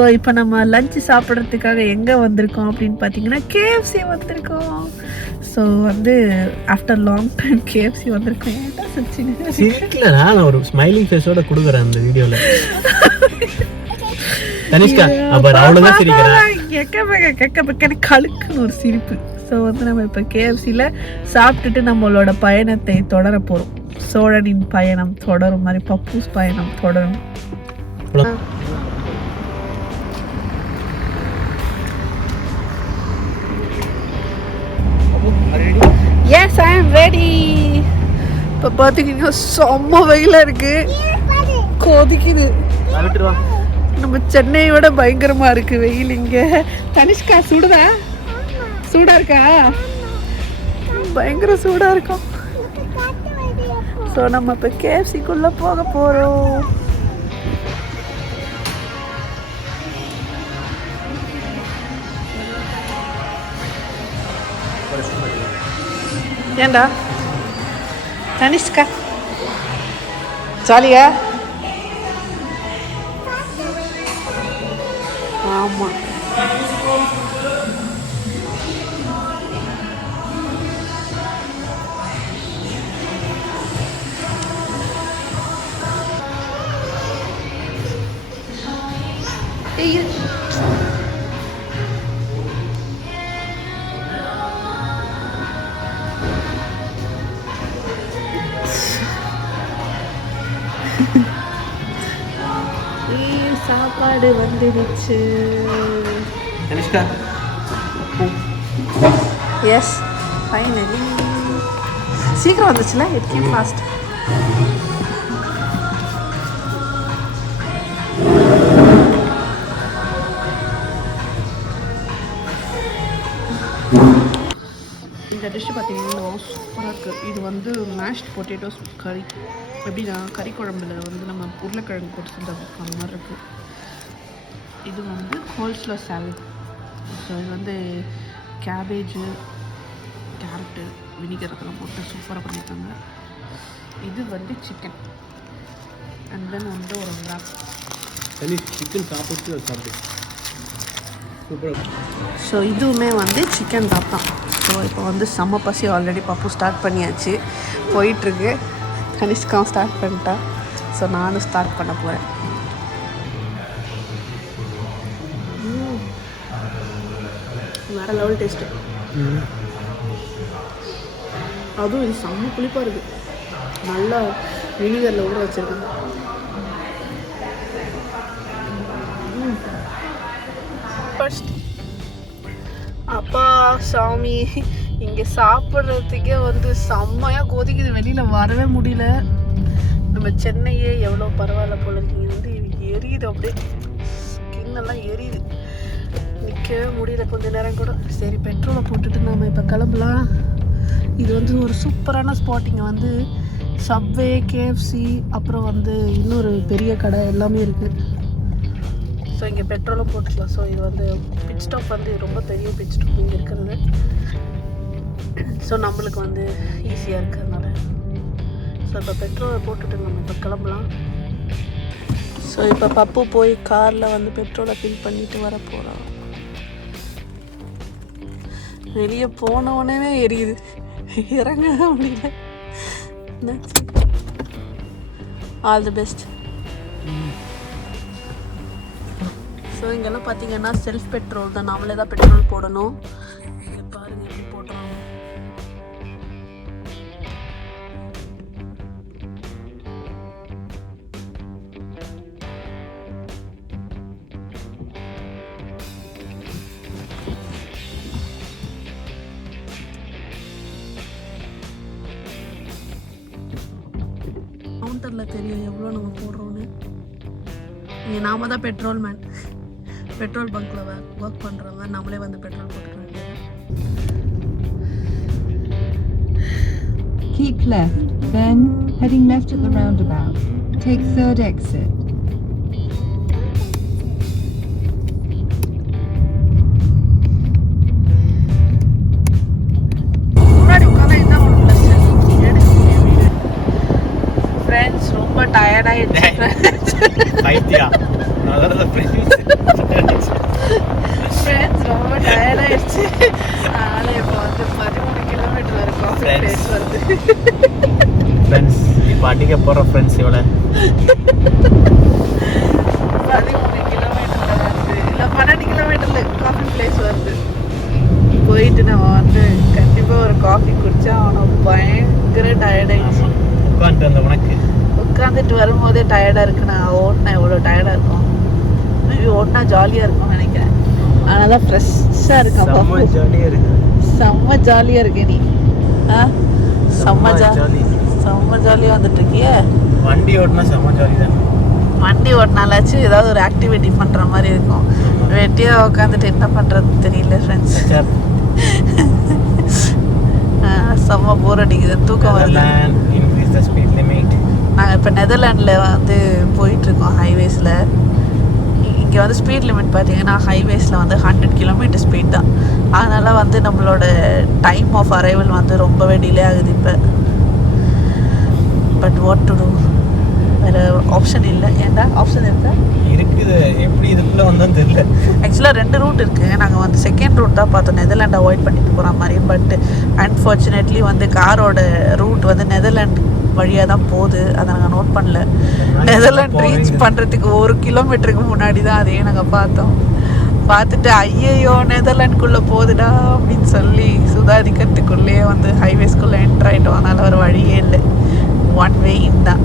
So இப்போ நம்ம lunch சாப்பிட்றதுக்காக எங்கே வந்திருக்கோம் அப்படின்னு பார்த்தீங்கன்னா KFC வந்திருக்கோம். ஸோ வந்து ஆஃப்டர் லாங் டைம் KFC வந்திருக்கோம். ஏன்டா சிரிச்சிங்க? சிரிக்கல, நான் ஒரு ஸ்மைலிங் ஃபேஸோட கொடுக்குறேன் அந்த வீடியோல. தனிஷ்கா அப்ப அவ்வளவுதான் சிரிக்கிறேன். கெக்க கழுக்குன்னு ஒரு சிரிப்பு. ஸோ வந்து நம்ம இப்போ KFCயில் சாப்பிட்டுட்டு நம்மளோட பயணத்தை தொடர போகிறோம். சோழனின் பயணம் தொடரும் மாதிரி பப்பூஸ் பயணம் தொடரும். Yes, I am ready. இப்போ பார்த்தீங்கன்னா செம்ம வெயிலாக இருக்கு, கொதிக்குது. நம்ம சென்னையை விட பயங்கரமா இருக்கு வெயில் இங்க. தனிஷ்கா சுடுதா? சூடா இருக்கா? பயங்கர சூடா இருக்கும். ஸோ நம்ம இப்போ KFCக்குள்ள போக போறோம். ஏண்டா தனிஷ்கா ஜாலியா? ஆமாம். சாப்பாடு வந்துடுச்சு. எஸ் ஃபைனலி சீக்கிரம் வந்துச்சுல. It came fast. இந்த டிஷ்ஷு பார்த்தீங்கன்னா சூப்பராக இருக்குது. இது வந்து மேஷ்ட் பொட்டேட்டோஸ் கறி. எப்படின்னா கறி குழம்புல வந்து நம்ம உருளைக்கிழங்கு போட்டு செஞ்சு அந்த மாதிரி இருக்குது. இது வந்து கோல்ஸ்லோ சாலட். ஸோ இது வந்து கேபேஜு, கேரட்டு, வினிகர் அதெல்லாம் போட்டு சூப்பராக பண்ணியிருக்காங்க. இது வந்து சிக்கன் அண்ட் தென் வந்து ஒரு ராப். சிக்கன் சாப்பிட்டு சாப்பிட்டு சூப்பராக. ஸோ இதுவுமே வந்து சிக்கன் ராப் தான். ஸோ இப்போ வந்து செம்ம பசி ஆல்ரெடி பப்பு ஸ்டார்ட் பண்ணியாச்சு, போயிட்டுருக்கு. கனிஷ்காவும் ஸ்டார்ட் பண்ணிட்டா. ஸோ நானும் ஸ்டார்ட் பண்ண போகிறேன். வேறு லெவல் டேஸ்ட்டு. அதுவும் இது செம்ம புளிப்பாக இருக்குது. நல்லா வினிகரில் ஊற வச்சுருக்கேன். ஃபர்ஸ்ட் அப்பா சாமி, இங்கே சாப்பிட்றதுக்கே வந்து செம்மையாக கொதிக்குது. வெளியில் வரவே முடியல. நம்ம சென்னையே எவ்வளோ பரவாயில்ல போல இருக்கு. இது வந்து எரியுது, அப்படியே ஸ்கின்னெல்லாம் எரியுது. நிற்கவே முடியல கொஞ்ச நேரம் கூட. சரி பெட்ரோலை போட்டுட்டு நம்ம இப்போ கிளம்பலாம். இது வந்து ஒரு சூப்பரான ஸ்பாட். இங்கே வந்து சப்வே, KFC, அப்புறம் வந்து இன்னொரு பெரிய கடை எல்லாமே இருக்குது. ஸோ இங்கே பெட்ரோலும் போட்டுக்கலாம். ஸோ இது வந்து பிட் ஸ்டாப் வந்து ரொம்ப பெரிய பிட் ஸ்டாப் இங்கே இருக்கிறது. ஸோ நம்மளுக்கு வந்து ஈஸியாக இருக்கிறதுனால ஸோ இப்போ பெட்ரோலை போட்டுட்டு நம்ம இப்போ கிளம்பலாம். ஸோ இப்போ பப்பு போய் காரில் வந்து பெட்ரோலை ஃபில் பண்ணிட்டு வர போகிறோம். வெளியே போனவுடனே எரியுது, இறங்க முடியல. All the best. ஸோ இங்கெல்லாம் பார்த்தீங்கன்னா செல்ஃப் பெட்ரோல் தான், நாமளே தான் பெட்ரோல் போடணும். இங்கே பாருங்கள் எப்படி போடுறோம். கவுண்டரில் தெரியும் எவ்வளோ நம்ம போடுறோன்னு. இங்கே நாம தான் பெட்ரோல் மேன். பெட்ரோல் பங்க்கில் ஒர்க் பண்ணுறவங்க நம்மளே வந்து பெட்ரோல் போட்டுக்க வேண்டியது. Keep left, then heading left at the roundabout. Take third exit. Friends ரொம்ப டயர்டாகிடுச்சு. பைத்தியா ஃப்ரெண்ட்ஸ் ரொம்ப டயர்டாயிடுச்சு. அதனால் இப்போ வந்து 13 கிலோமீட்டர் வரை காஃபி பிளேஸ் வருது. ஃப்ரெண்ட்ஸ் இப்போ அடிக்க போகிற ஃப்ரெண்ட்ஸ் இவ்வளோ 13 கிலோமீட்டரில் வருது, இல்லை 12 கிலோமீட்டரில் காஃபி பிளேஸ் வருது. போயிட்டு நம்ம வந்து கண்டிப்பாக ஒரு காஃபி குடித்தா அவனுக்கு பயங்கர டயர்டாயிடுச்சு. உட்காந்துட்டு வந்த உனக்கு உட்காந்துட்டு வரும்போதே டயர்டாக இருக்கு. நான் ஓட்டினா எவ்வளோ டயர்டாக இருக்கும். மேபி ஓட்டினா ஜாலியாக இருக்கும்னு நினைக்கிறேன். ஆனால் தான் ஃப்ரெஷ்ஷாக இருக்கா. ஜாலியாக இருக்குது. செம்ம ஜாலியாக இருக்கு நீ. செம்ம ஜாலியாக வந்துட்டு இருக்கியே. வண்டி ஓட்டினா செம்ம ஜாலி தான். வண்டி ஓட்டினாலாச்சும் ஏதாவது ஒரு ஆக்டிவிட்டி பண்ணுற மாதிரி இருக்கும். வெட்டியாக உட்காந்துட்டு என்ன பண்ணுறது தெரியல ஃப்ரெண்ட்ஸ். செம்ம போர் அடிக்குது, தூக்கம் வருது. நாங்கள் இப்போ நெதர்லாண்டில் வந்து போயிட்டுருக்கோம் ஹைவேஸில். இங்கே வந்து ஸ்பீட் லிமிட் பார்த்தீங்கன்னா ஹைவேஸில் வந்து 100 கிலோமீட்டர் ஸ்பீட் தான். அதனால் வந்து நம்மளோட டைம் ஆஃப் அரைவல் வந்து ரொம்பவே டிலே ஆகுது இப்போ. பட் வாட் டு டூ, வேறு ஆப்ஷன் இல்லை. ஏன்டா ஆப்ஷன் இருக்குது, எப்படி இதுக்குள்ளே வந்தான்னு தெரியல. ஆக்சுவலாக 2 ரூட் இருக்குது. நாங்கள் வந்து செகண்ட் ரூட் தான் பார்த்தோம், நெதர்லாண்ட் அவாய்ட் பண்ணிட்டு போகிற மாதிரி. பட் அன்ஃபார்ச்சுனேட்லி வந்து காரோட ரூட் வந்து நெதர்லாண்ட் வழியாக தான் போகுது. அதை நாங்கள் நோட் பண்ணல. நெதர்லாண்ட் ரீச் பண்ணுறதுக்கு 1 கிலோமீட்டருக்கு முன்னாடி தான் அதையே நாங்கள் பார்த்துட்டு ஐயையோ நெதர்லாண்டுக்குள்ளே போகுதுடா அப்படின்னு சொல்லி சுதாரிக்கிறதுக்குள்ளேயே வந்து ஹைவேஸ்குள்ளே என்ட்ரு ஆகிட்டோம். அதனால் ஒரு வழியே இல்லை, ஒன் வே இன் தான்.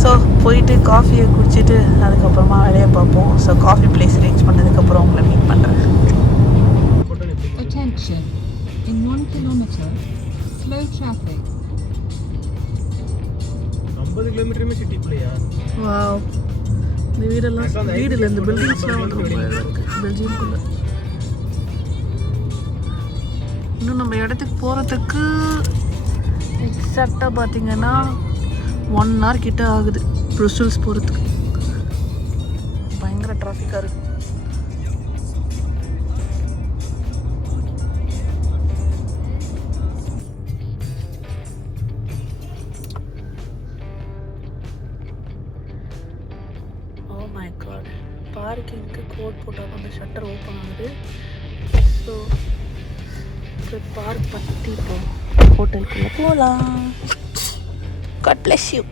ஸோ போயிட்டு காஃபியை குடிச்சிட்டு அதுக்கப்புறமா வேலையை பார்ப்போம். ஸோ காஃபி பிளேஸ் ரீச் பண்ணதுக்கப்புறம் உங்களை மீட் பண்ணுறேன். Attention. In 1 kilometer, slow traffic. 50 கிலோமீட்டருமே சிட்டிக்குள்ளேயா? Wow, இந்த வீடில் இந்த பில்டிங்ஸ்லாம் வந்து ரொம்ப இருக்குது பெல்ஜியம்குள்ளே. இன்னும் நம்ம இடத்துக்கு போகிறதுக்கு எக்ஸாக்டாக பார்த்தீங்கன்னா 1 hour கிட்ட ஆகுது ப்ரூசல்ஸ் போகிறதுக்கு. பயங்கர டிராஃபிக்காக இருக்குது. ஓ மை காட், பார்க்கிங்க்கு கோட் போட்டால் அந்த ஷட்டர் ஓப்பன் ஆகுது. ஸோ போய் பார்க் பண்ணிட்டு இப்போ ஹோட்டலுக்குள்ளே போகலாம். God bless you.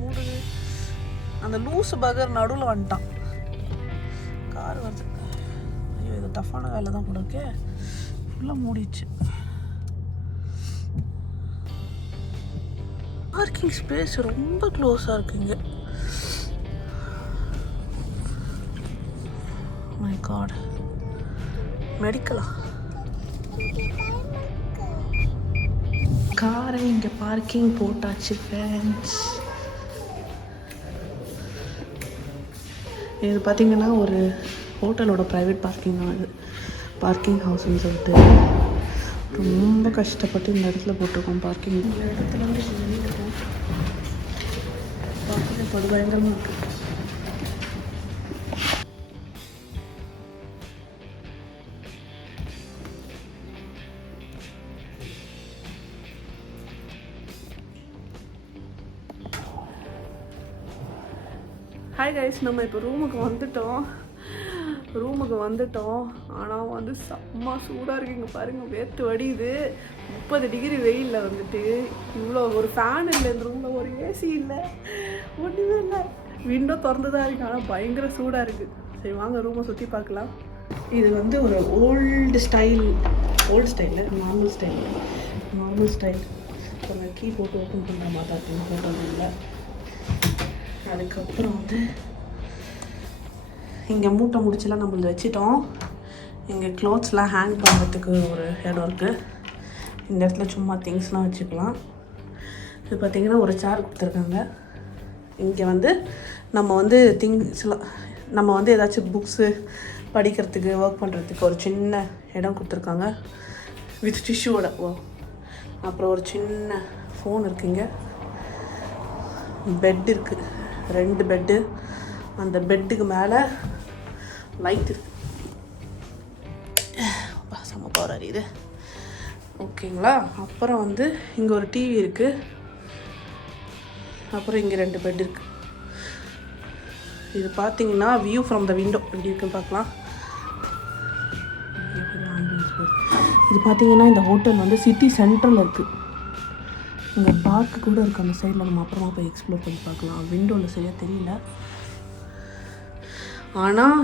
மூடுது. அந்த லூசு பகர் நடுவில் வந்துட்டான். கார் வருது. ஐயோ, இது டஃப்பான வேலை தான் போல இருக்கே. ஃபுல்லாக மூடிச்சு. பார்க்கிங் ஸ்பேஸ் ரொம்ப க்ளோஸாக இருக்குங்க. மை காட், மெடிக்கலா? காரை இங்கே பார்க்கிங் போட்டாச்சு ஃப்ரெண்ட்ஸ். இது பார்த்திங்கன்னா ஒரு ஹோட்டலோட ப்ரைவேட் பார்க்கிங் தான். இது பார்க்கிங் ஹவுஸ்ன்னு சொல்லிட்டு ரொம்ப கஷ்டப்பட்டு இந்த இடத்துல போட்டிருக்கோம் பார்க்கிங். இந்த இடத்துல வந்து வெளியிருக்கோம். பார்க்கிங் பயங்கரமாக இருக்குது. ஹாய் கைஸ், நம்ம இப்போ ரூமுக்கு வந்துட்டோம். ஆனால் வந்து செம்ம சூடாக இருக்குது. இங்கே பாருங்கள், வேர்த்து வடியுது. 30 டிகிரி வெயிலில் வந்துட்டு இவ்வளோ ஒரு ஃபேன் இல்லை இந்த ரூமில், ஒரு ஏசி இல்லை, ஒன்றுமே இல்லை. விண்டோ திறந்து தான் இருக்குது, ஆனால் பயங்கர சூடாக இருக்குது. சரி வாங்க ரூமை சுற்றி பார்க்கலாம். இது வந்து ஒரு ஓல்டு ஸ்டைல், நார்மல் ஸ்டைல். கொஞ்சம் கீ போட்டு ஓப்பன் பண்ணுற மாதிரி தான் இருக்குது ஹோட்டலில். அதுக்கப்புறம் வந்து இங்கே மூட்டை முடிச்செல்லாம் நம்மள வச்சுட்டோம். இங்கே க்ளோத்ஸ்லாம் ஹேங் பண்ணுறதுக்கு ஒரு இடம் இருக்குது. இந்த இடத்துல சும்மா திங்ஸ்லாம் வச்சுக்கலாம். இது பார்த்திங்கன்னா ஒரு சேர் கொடுத்துருக்காங்க. இங்கே வந்து நம்ம வந்து திங்ஸ்லாம், நம்ம வந்து ஏதாச்சும் புக்ஸு படிக்கிறதுக்கு, ஒர்க் பண்ணுறதுக்கு ஒரு சின்ன இடம் கொடுத்துருக்காங்க வித் டிஷ்யூவோட. அப்புறம் ஒரு சின்ன ஃபோன் இருக்குங்க. பெட் இருக்குது, 2 பெட்டு. அந்த பெட்டுக்கு மேலே லைட் இருக்குது. செம்ம பவர் அறியுது. ஓகே, ஓகேங்களா. அப்புறம் வந்து இங்கே ஒரு டிவி இருக்குது. அப்புறம் இங்கே 2 பெட் இருக்குது. இது பார்த்தீங்கன்னா வியூ ஃப்ரம் த விண்டோ எப்படி இருக்குன்னு பார்க்கலாம். இது பார்த்தீங்கன்னா இந்த ஹோட்டல் வந்து சிட்டி சென்ட்ரலில் இருக்குது. இங்கே பார்க்கு கூட இருக்குது அந்த சைடில். நம்ம அப்புறமா போய் எக்ஸ்ப்ளோர் பண்ணி பார்க்கலாம். விண்டோவில் சரியாக தெரியல. ஆனால்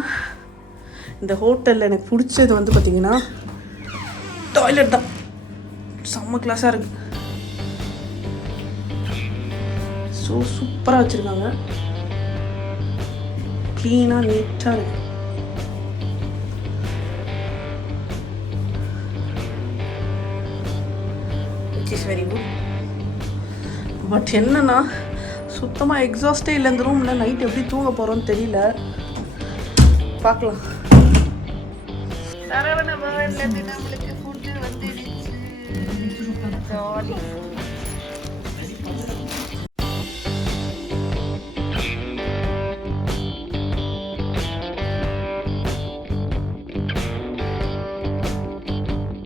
இந்த ஹோட்டலில் எனக்கு பிடிச்சது வந்து பார்த்திங்கன்னா டாய்லெட் தான். செம்ம கிளாஸாக இருக்குது. ஸோ சூப்பராக வச்சுருக்காங்க. க்ளீனாக நீட்டாக இருக்குது. Which is very good. But என்னன்னா சுத்தமாக எக்ஸாஸ்டே இல்லை இந்த ரூமில். நைட் எப்படி தூங்க போகிறோன்னு தெரியல. பார்க்கலாம். சரவண பவன்லேருந்து நம்மளுக்கு ஃபுட்டு வந்துடுச்சு.